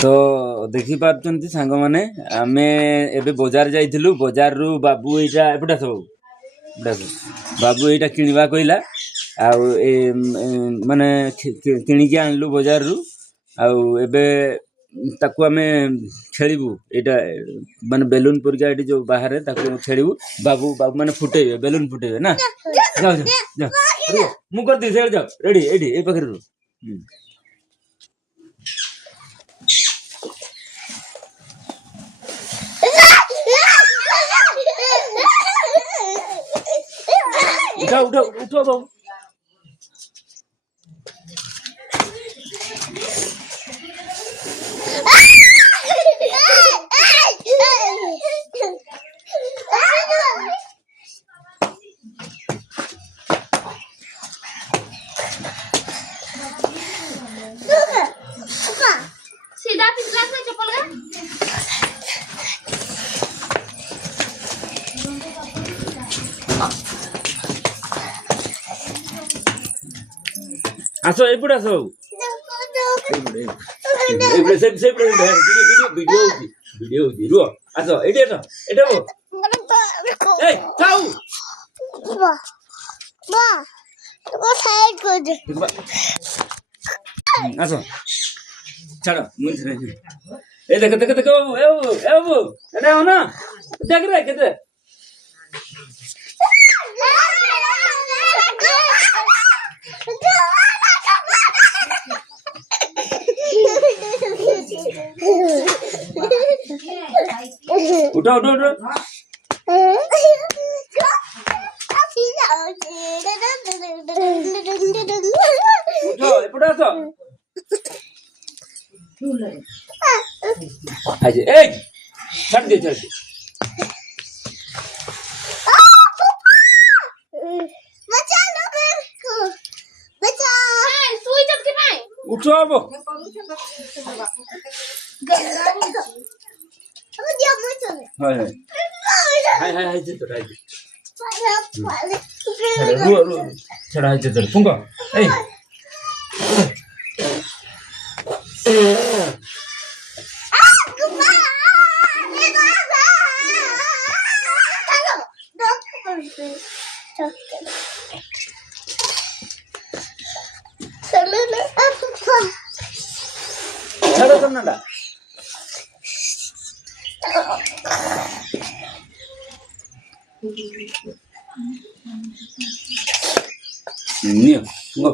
तो देखी पार्टी सांग मैंने आम एबे बाजार जाइलु बाजार रु बाबू एटा एपटा सब बाबू एटा किणवा कहला माने किणिकी आनलु बाजार रु एबे ताकू आमे खेलिबू एटा माने बेलून पुरका एटी जो बाहर ताकू खेलिबू बाबू बाबू माने फुटेबे बेलून फुटेबे ना जाओ जाओ जाओ मु कर दी सेड जाओ रेडी एडी ए पाखर रु उठा उठा उठो बाबू सीधा पिछला से चप्पल का आसो एपड़ आसो वीडियो वीडियो रुह आसो एटी आसो एटा वो ए थाऊ वो साइड कर दे आसो छाड़ो मुझे ए देख देख देख ए वो एटा हो ना देख रे केते उठो उठो उठो उठो एपड़ आसो आजे ए छाड़ दे बचा लो मेरे को बचा सुई जब के नहीं उठो अब दिया मुझे हाय हाय हाय चल हाय रुआ रुआ छड़ा हाय चल पुंगा ए छड़ो तुम ना नियो गो